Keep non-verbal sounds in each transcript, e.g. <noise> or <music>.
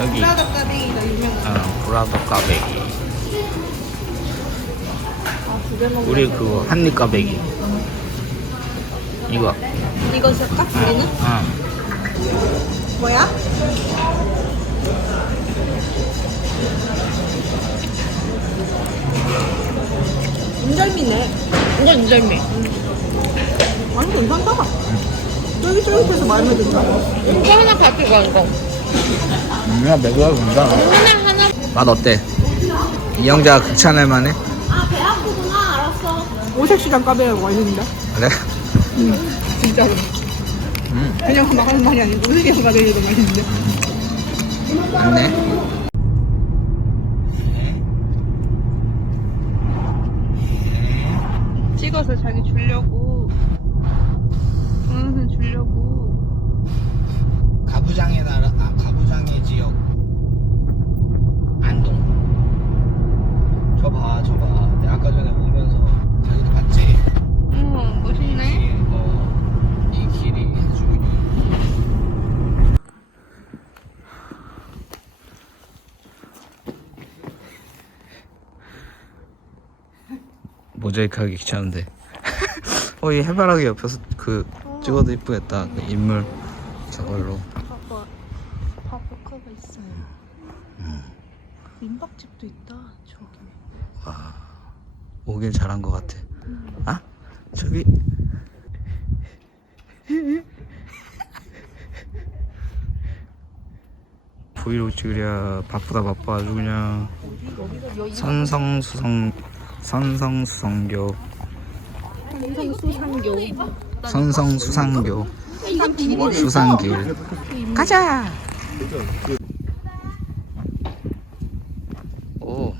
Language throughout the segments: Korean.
여기 브라더 까베기가 유명한 어, 브라더 까베기 아두개 먹 우리 그거 한입 까베기 이거 이거 줄까? 우리는? 어. 뭐야? 인절미네 완전 인절미. 아니 괜찮다 쫄깃쫄깃해서 마음에 든다 이거 하나 가지고 가, 이거. 음, 매도가 된다 하나, 하나. 맛 어때? 이영자 극찬할 만해? 아 배 아프구나 알았어 오색시장 까베기가 맛있는데? 그래? 진짜로 음 그냥 막 하는 말이 아니고 오색시장 까베기도 맛있는데 맞네 찍어서 자기 주려고 동영상 주려고 가부장의 나라 아 가부장의 지역 안동 저봐 저봐 내가 아까 전에 오면서 자기도 봤지? 응 멋있네 어, 이 길이 쭉 모자이크 하기 귀찮은데. <laughs> 어 이 해바라기 옆에서 그 찍어도 이쁘겠다. 그 인물. 저걸로. 봐봐. 바보카가 있어요. 민박집도 있다 저기. 오길 잘한 것 같아. 아? 저기. <laughs> 브이로그 찍으랴. 바쁘다 바빠. 아주 그냥 선성수성 선성수성교. 성수상교. 선성수상교. 수상길. 가자! 오.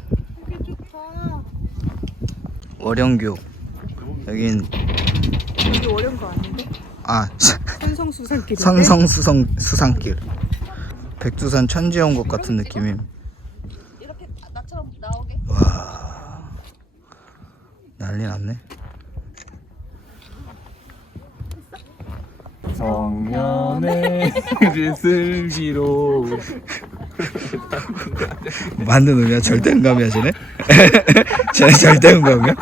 월영교. 여긴 여기 거 아닌데? 아 산성수상길 선성수성 수상길. 백두산 천지에 온것 같은 느낌임 이렇게 나처럼 나오게 와 난리 났네. 성년의 <laughs> 슬기로 만든 의미야? 절대 음감이 하시네? <laughs> 쟤네 절대 음감이야?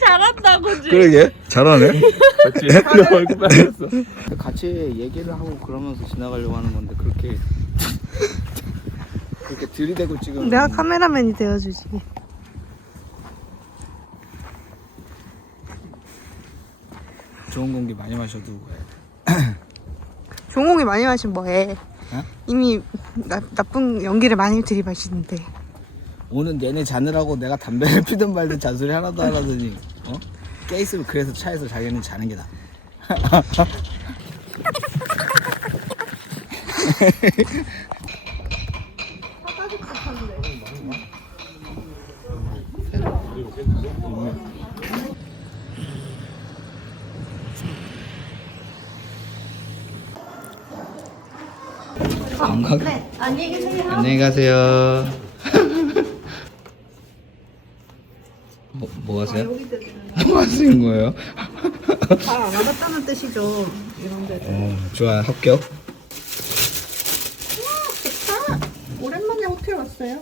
잘한다고 지? 그러게. 잘하네. 같이 얼굴 빨렸어. <laughs> 같이 얘기를 하고 그러면서 지나가려고 하는 건데 그렇게 그렇게 들이대고 찍으면 내가 카메라맨이 되어주지 좋은 공기 많이 마셔도 종홍이 <clears throat> 많이 마시면 뭐해 어? 이미 나, 나쁜 연기를 많이 들이마시는데 오늘 내내 자느라고 내가 담배를 피든 말든 잔소리 하나도 안 하더니 어? 깨 있으면 그래서 차에서 자기는 자는 게 나아 <laughs> 안녕히 계세요 안녕히 가세요. <laughs> 뭐, 뭐 하세요? <laughs> 뭐 하시는 거예요? 잘안 와봤다는 뜻이죠 이런 데 어, 좋아, 합격. 좋다 오랜만에 호텔 왔어요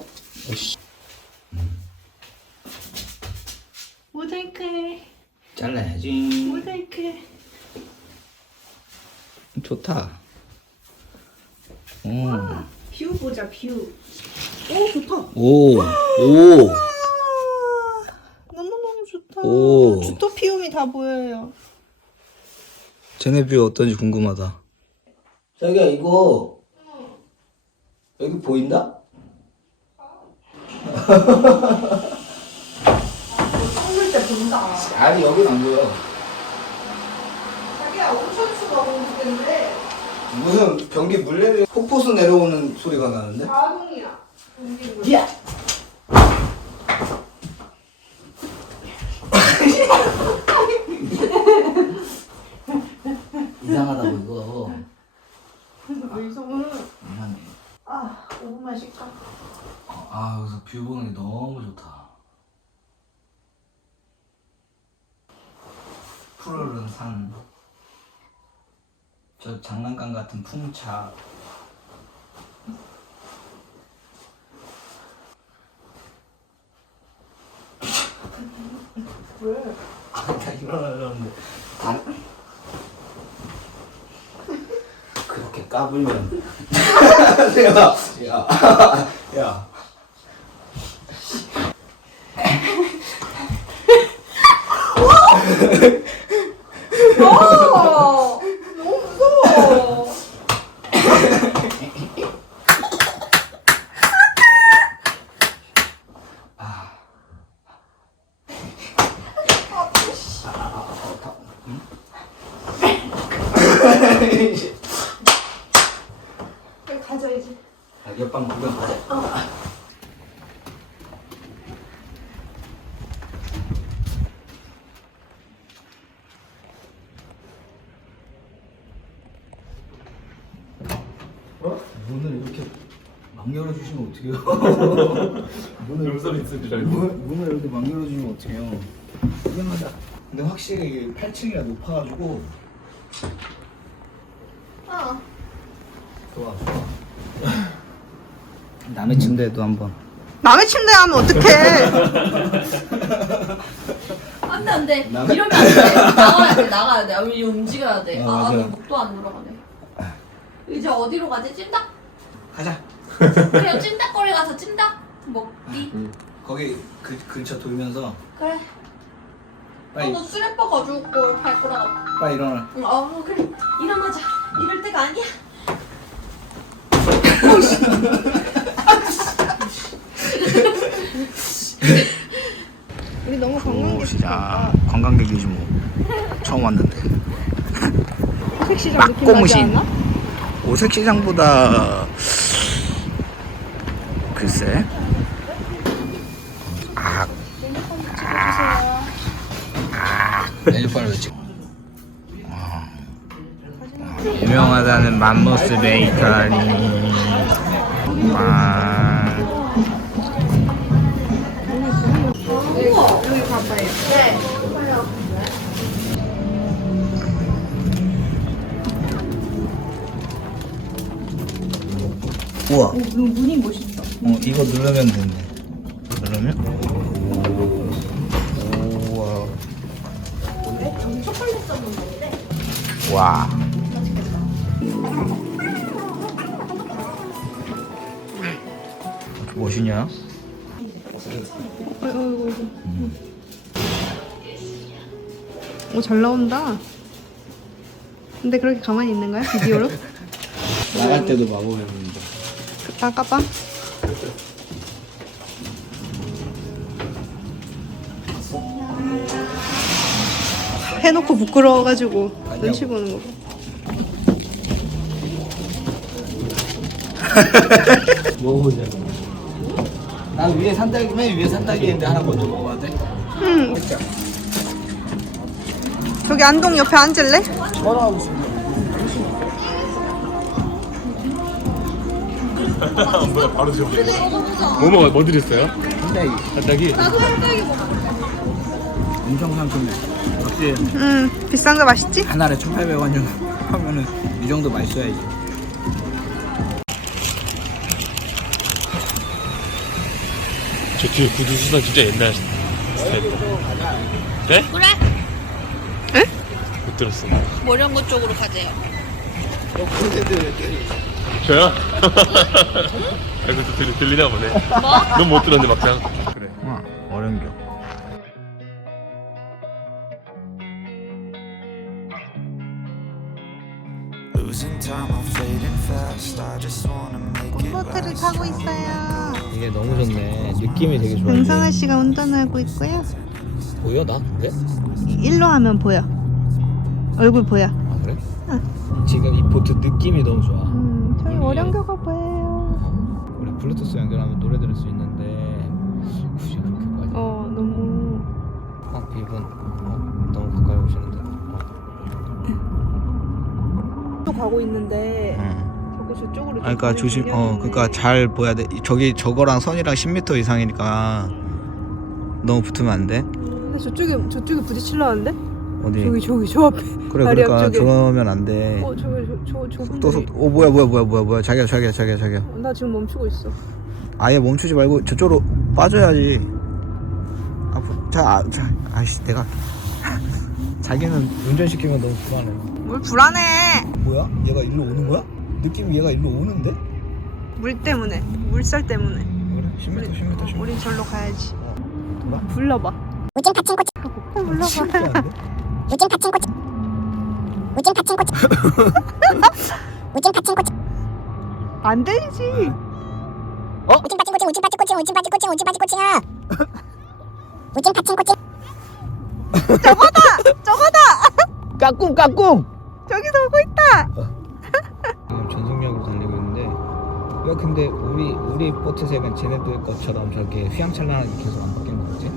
오씨. 뷰. 오 좋다. 오, 오. 아, 너무너무 좋다. 오. 주토피움이 다 보여요. 쟤네 뷰 어떤지 궁금하다. 자기야, 이거. 여기 보인다? 찍을 때 본다. 아니, 여긴 안 보여. 자기야 온천수가 공주인데 무슨 변기 물 내리, 폭포수 내려오는 소리가 나는데? 자동이야. 야! <laughs> 이상하다고 이거 의성은 이상해 아 5분만 쉴까? 아 여기서 뷰 보는 게 너무 좋다 푸르른 산 저 장난감 같은 풍차. 왜? 아까 일어나려는데. 단 그렇게 까불면. <laughs> 내가 야야. <laughs> 어떡해요? <laughs> 문을 음소리 있을 줄 알고. 문- 문을 이렇게 막 열어주면 어떡해요? 구경하자. 근데 확실히 8층이라 높아가지고 아. 좋아 좋아. <laughs> 남의 침대에도 한번. 남의 침대 하면 어떡해? 안 돼 안 돼 나가- 이러면 안 돼 <laughs> 나가야 돼 나가야 돼 아, 이제 움직여야 돼 어, 아, 맞아. 아 목도 안 돌아가네 이제 어디로 가지 찜닭 가자. 그냥 찜닭거리 가서 찜닭 먹기 거기 그 근처 돌면서 그래 빨리 어, 너 수레바 가지고 올걸 발가락 빨리 일어나. 응, 어 그래 일어나자 이럴 때가 아니야 우리 너무 시장 관광객이지 뭐. 처음 왔는데. 색시장 느낌 나지. 않아? 오색시장보다 글쎄. 아. 아. 메뉴판을 찍? 아. 유명하다는 맘모스 베이커리. 와. 여기. 네 우와. 눈이 멋있다. 어 이거 누르면 된대. 누르면? 우와. 와. 무엇이냐? 오, 잘 나온다. 근데 그렇게 가만히 있는 거야? 비디오로? 나갈 때도 마법의 문제. 까까빠? 해놓고 부끄러워가지고 눈치 보는 거. <laughs> 봐. 먹어보자. 나 위에 산딸기 맨 위에 산딸기 있는데 하나 먼저 먹어봐도 돼? 응. 저기 안동 옆에 앉을래? 뭐라고 있어? 뭐야 바로 줘. 뭐 먹어? 뭐 드렸어요? 산딸기. 갑자기 엄청 상큼해. 역시 응. 비싼 거 맛있지? 한 알에 1,800원 하면은 이 정도 맛있어야지. 저 뒤에 구두 수선 진짜 옛날 스타일이다. 네? 그래 못 들었어. 모령고 쪽으로 가재요 저요? <laughs> 아이고 또 들리, 들리나 보네. 뭐? 넌 못 들었는데 막상. 느낌이 되게 좋아. 윤성아 씨가 운전하고 있고요. 보여 나 근데? 일로 하면 보여. 얼굴 보여. 아 그래? 지금 이 보트 느낌이 너무 좋아. 음, 저희 월영교가 보여요. 우리 블루투스 연결하면 노래 들을 수 있는데 굳이 그렇게까지? 어, 너무 어 이분 어, 너무 가까이 오시는데. 어. 또 가고 있는데 응. 자꾸 저쪽으로. 아, 그러니까 조심. 어, 그러니까 잘 보야 돼. 저기 저거랑 선이랑 10m 이상이니까 너무 붙으면 안 돼. 근데 저쪽에 저쪽에 부딪히려는데? 어디? 저기 저기 저 앞에. 그래 다리 그러니까 앞쪽에. 그러면 안 돼. 어, 저기 저저 저분들이. 또, 속- 오 뭐야 뭐야 뭐야 뭐야 뭐야 자기야 자기야 자기야 자기야. 어, 나 지금 멈추고 있어. 아예 멈추지 말고 저쪽으로 빠져야지. 앞으로. 자, 아, 자 아이씨 내가 <laughs> 자기는 운전시키면 너무 불안해 뭘 불안해 뭐야? 얘가 일로 오는 거야? 느낌이 얘가 일로 오는데? 물 때문에 물살 때문에. 그래? 10m 10m 10m 우린 절로 가야지. 돌아? 불러봐. 우진 파친코 하고 불러봐? 우진 파친코 우진 파친코 우진 파친코 안 들리지? 우진 파친코칭 우진 파친코칭 우진 파친코칭 우진 파친코칭아 우진 파친코칭 까꿍 까꿍! 저기서 오고 있다 지금 전속력으로 달리고 있는데 왜 근데 우리 우리 보트색은 쟤네들 것처럼 저렇게 휘황찬란하게 계속 안 바뀐 거 같지?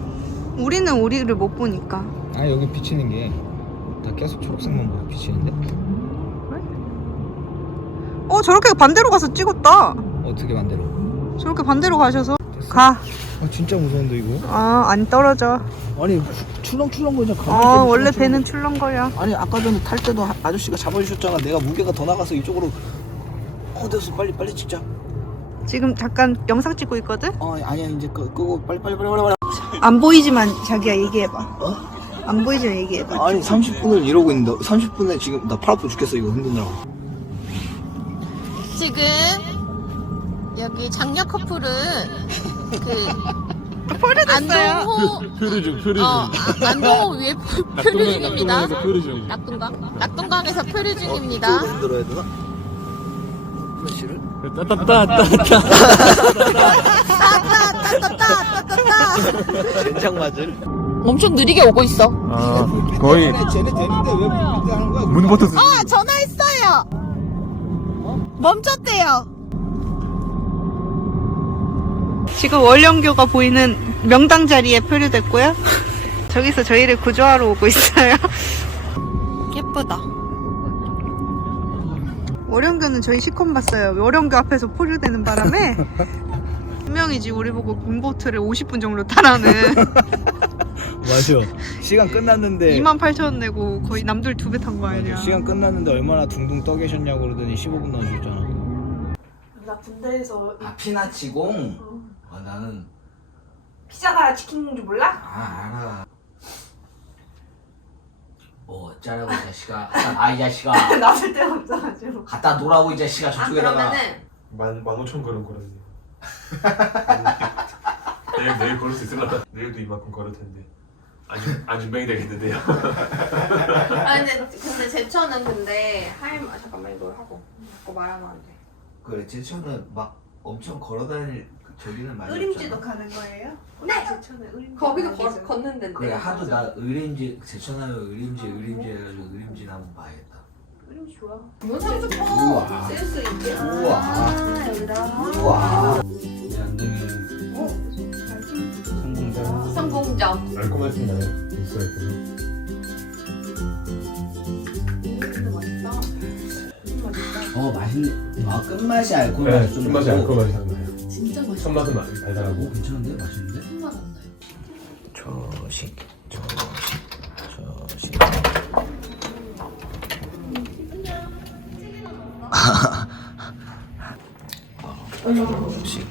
우리는 우리를 못 보니까 아 여기 비치는 게 다 계속 초록색만 보고 비치는데? 어 저렇게 반대로 가서 찍었다 어떻게 반대로? 저렇게 반대로 가셔서 가. 아 진짜 무서운데 이거? 아, 안 떨어져. 아니 출렁출렁 거리잖아 어, 원래 배는 출렁거려. 아니 아까 전에 탈 때도 하- 아저씨가 잡아주셨잖아 내가 무게가 더 나가서 이쪽으로 어 됐어 빨리 빨리 찍자 지금 잠깐 영상 찍고 있거든? 어 아니야 이제 끄, 끄고 빨리 빨리 빨리 빨리 빨리 안 보이지만 자기야 얘기해봐. 안 보이지만 얘기해봐. 아니 30분을 이러고 있는데 30분에 지금 나 팔 아파 죽겠어 이거 흔드느라고 지금 여기 장녀 커플은 그 <laughs> 안동호 표류 중 표류 어 아, 안동호 위에 표- 표류 중입니다. 낙동강에서 표류 중 낙동강 낙동강에서 표류 중입니다. 이거 흔들어야 되나? 플래시를? 따따따따따 젠장 맞을 엄청 느리게 오고 있어. 아 거의 쟤네 쟤네 되는데 왜 그렇게 하는 거야? 문버터 스아 전화했어요. 멈췄대요. 지금 월령교가 보이는 명당 자리에 표류됐고요. 저기서 저희를 구조하러 오고 있어요. 예쁘다. 월령교는 저희 시컴 봤어요. 월령교 앞에서 포류되는 바람에 <laughs> 분명이지 우리 보고 군보트를 50분 정도 타라는 <laughs> 맞아 시간 끝났는데 2만 8천 원 내고 거의 남들 두 배 탄 거 아니야. 시간 끝났는데 얼마나 둥둥 떠 계셨냐고 그러더니 15분 넣어주잖아 나 군대에서 아 피나치공? 아 나는 피자나 치킨 먹는 줄 몰라? 아 알아 뭐 어쩌라고 이 자식아. 아이 자식아. <laughs> 나설 데가 없어가지고. 갖다 놓으라고 이 자식아. 아 저쪽에다가. 그러면은 만, 만 오천 걸음 걸었네. <laughs> 내일 내일 걸을 수 있을라 <laughs> 내일도 이만큼 걸을 텐데. 안중 안중병이 되겠는데요? 아 근데 근데 제천은 근데 할 아, 잠깐만 이걸 하고. 자꾸 말하면 안 돼. 그래 제천은 막 엄청 걸어다닐 그 저기는 많이 의림지도 없잖아. 가는 거예요? 네. 제천에 의림지. 거기도 걸. 걷는데. 그래 하도 나 의림지 제천하면 의림지 의림지 해가지고 의림지나 한번 봐야겠다 의림지 좋아. 영상 좀 우와. 어, 센스 있게. 우와. 아, 여기다. 우와 이 안동에 성공자 성공적. 알코올이 나요 있어요 어 맛있네 아 끝맛이 알코올 네, 맛이 좀 끝맛이 나고. 알코올 맛이. 첫맛은 막 달달하고 오 괜찮은데 맛있는데 손맛 안 나요. 조식 조식 조식 조식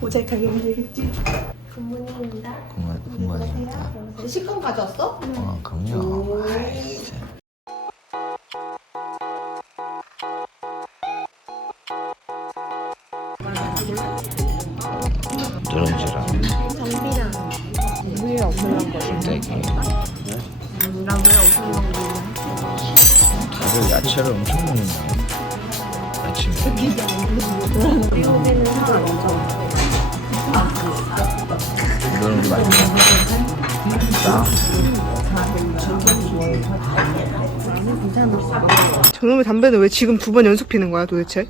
모자이크 하게 되겠지. 공간 공간입니다 식권 가져왔어? 어 그럼요 아이, 진짜. 누룽지랑 위에 없는 거. 불떼기 나왜 없는 거? 다들 야채를 엄청 먹는다 아침에 누룽지 맛있다 맛있다 저놈의 담배는 왜 지금 두 번 연속 피는 거야 도대체?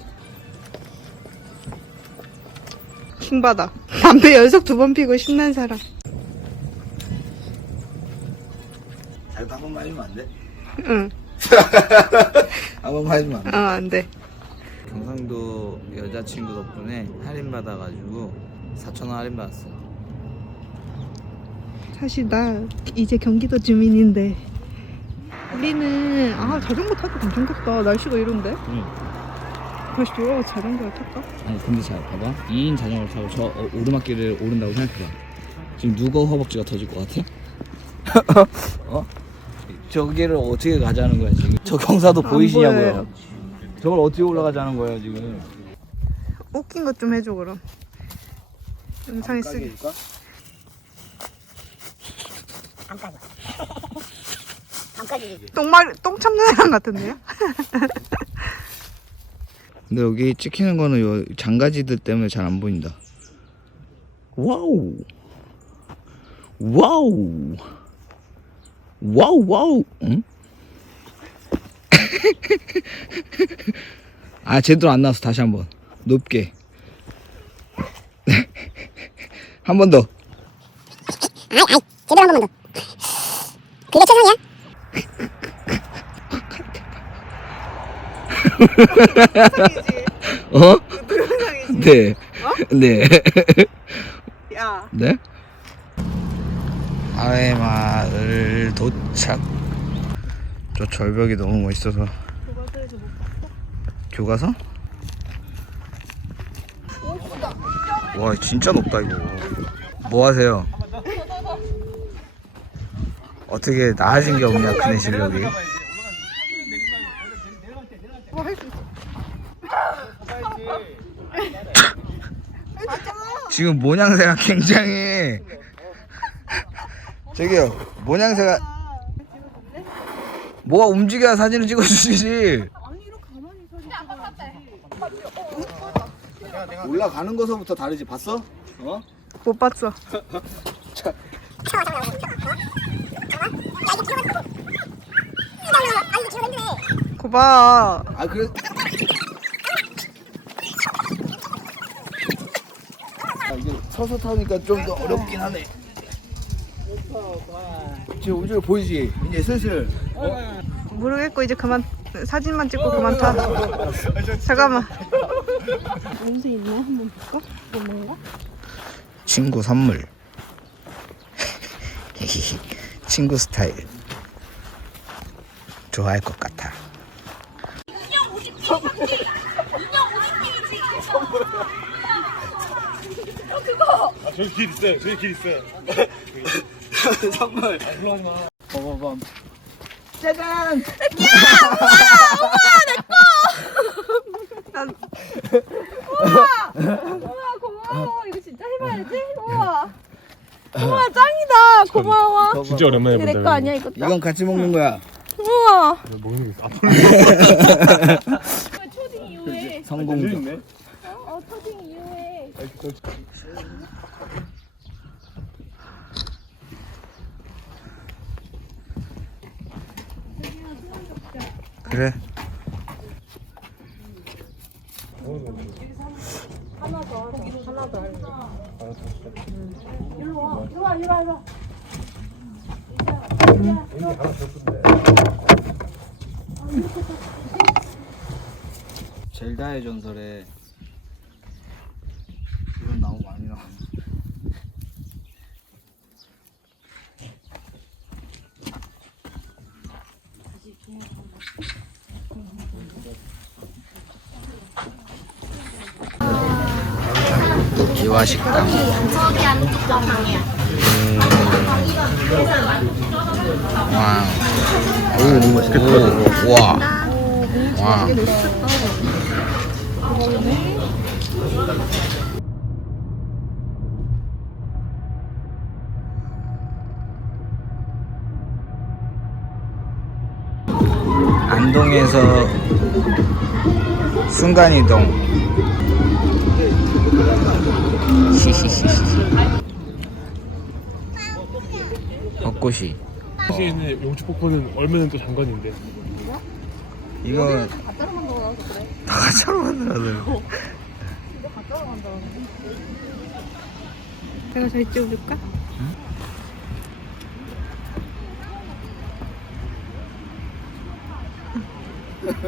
킹받아. 담배 연속 두 번 피고 신난 사람. 잘한 번만 해주면 안 돼? 응. <laughs> 한 번만 해주면 안 돼? 아, 안 돼. 경상도 여자친구 덕분에 할인 받아가지고 4천 원 할인 받았어 사실 나 이제 경기도 주민인데 우리는 아 자전거 타도 괜찮겠다 날씨가 이런데 응. 다시 돌아가서 자전거를 탈까? 아니 근데 잘 봐봐 2인 자전거를 타고 저 어, 오르막길을 오른다고 생각해봐 지금 누가 허벅지가 터질 것 같아? <laughs> 어? 저기를 어떻게 가자는 거야 지금? 저 경사도 안 보이시냐고요? 보여요. 저걸 어떻게 올라가자는 거예요 지금? 웃긴 것 좀 해줘 그럼. 영상에 쓰기. 똥말 똥 참는 사람 같은데요? <laughs> 근데 여기 찍히는 거는 요 장가지들 때문에 잘 안 보인다. 와우. 와우. 와우 와우. 응? <laughs> 아 제대로 안 나왔어. 다시 한번 높게. <laughs> 한 번 더. 아이 아이 제대로 한 번만 더 그게 최선이야? <laughs> 어? 동영상이지. 네. 네. 야. 네? 아의 마을 도착. 저 절벽이 너무 멋있어서. 교과서? 와 진짜 높다 이거. 뭐 하세요? 어떻게 나아진 게 없냐 그네 실력이? 지금 모양새가 굉장히 저기요 모양새가 뭐가 움직여야 사진을 찍어주시지 올라가는 거서부터 다르지 봤어? 어? 못 봤어. 고봐. 아 그래 아, 이게 서서 타니까 좀 더 어렵긴 하네 지금 우주 보이지? 이제 슬슬 어? 모르겠고 이제 그만 사진만 찍고 그만 타. 잠깐만. 친구 선물 <laughs> 친구 스타일 좋아할 것 같아 저기 길 있어요. 저기 길 있어요. <laughs> 선물 봐봐봐 짜잔 난 고마워. 이거 진짜 해봐야지. 우와. 우와 짱이다. 고마워. 진짜 오랜만에 본다. 내거 아니야 이거? 이건 같이 먹는 거야 우와. 먹는 게 앞으로 초딩 이후에. 성공 그래. 젤다의 전설에 이런 나무 많이 나와 기와 식당 와. 오, 너무 맛있겠다. 와. 와. 안동에서 순간이동. 히히히히. <laughs> 벚꽃이. 사실 있는 용주 폭포는 얼마는 또 장관인데. 이거 다 가짜로 만들어서 <laughs> 내가 저기 찍어줄까?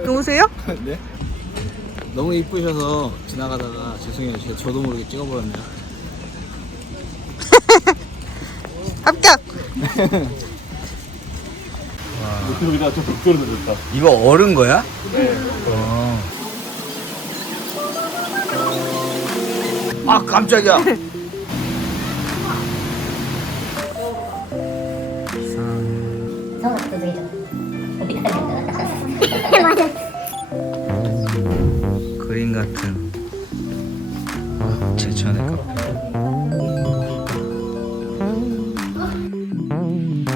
누구세요? 네? 너무 이쁘셔서 지나가다가 죄송해요. 제가 저도 모르게 찍어버렸네요. <laughs> 합격! 여기다 좀 국도를 넣었다. 이거 얼은 거야? 네. 아 깜짝이야. 저, 저, 저, 저. 맞아. 만큼 아, 제천에 가